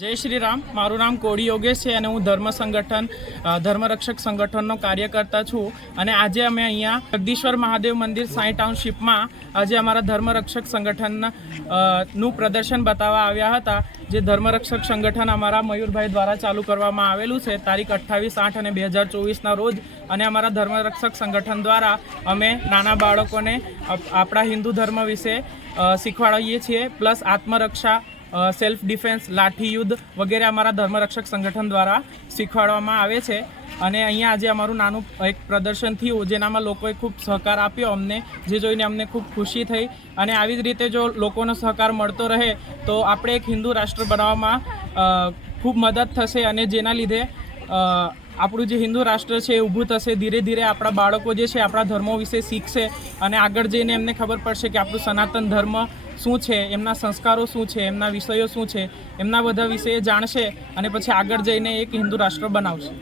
જય શ્રી રામ મારું નામ કોડી યોગેશ છે અને હું ધર્મ સંગઠન ધર્મરક્ષક સંગઠનનો કાર્યકર્તા છું. અને આજે અમે અહીંયા જગદીશ્વર મહાદેવ મંદિર સાંઈ ટાઉનશીપમાં આજે અમારા ધર્મરક્ષક સંગઠનનું પ્રદર્શન બતાવવા આવ્યા હતા, જે ધર્મરક્ષક સંગઠન અમારા મયુરભાઈ દ્વારા ચાલુ કરવામાં આવેલું છે, તારીખ અઠ્ઠાવીસ આઠ અને બે હજાર ચોવીસના રોજ. અને અમારા ધર્મરક્ષક સંગઠન દ્વારા અમે નાના બાળકોને આપણા હિન્દુ ધર્મ વિશે શીખવાડીએ છીએ, પ્લસ આત્મરક્ષા સેલ્ફ ડિફેન્સ લાઠી યુદ્ધ વગેરે અમારા ધર્મરક્ષક સંગઠન દ્વારા શીખવાડવામાં આવે છે. અને અહીંયા આજે અમારું નાનું એક પ્રદર્શન થયું, જેનામાં લોકોએ ખૂબ સહકાર આપ્યો અમને, જે જોઈને અમને ખૂબ ખુશી થઈ. અને આવી જ રીતે જો લોકોનો સહકાર મળતો રહે, તો આપણે એક હિન્દુ રાષ્ટ્ર બનાવવામાં ખૂબ મદદ થશે અને જેના લીધે આપણું જે હિન્દુ રાષ્ટ્ર છે એ ઊભું થશે, ધીરે ધીરે આપણા બાળકો જે છે, આપણા ધર્મો વિશે શીખશે અને આગળ જઈને એમને ખબર પડશે કે આપણું સનાતન ધર્મ શું છે, એમના સંસ્કારો શું છે, એમના વિષયો શું છે, એમના બધા વિશે જાણશે અને પછી આગળ જઈને એક હિન્દુ રાષ્ટ્ર બનાવશે.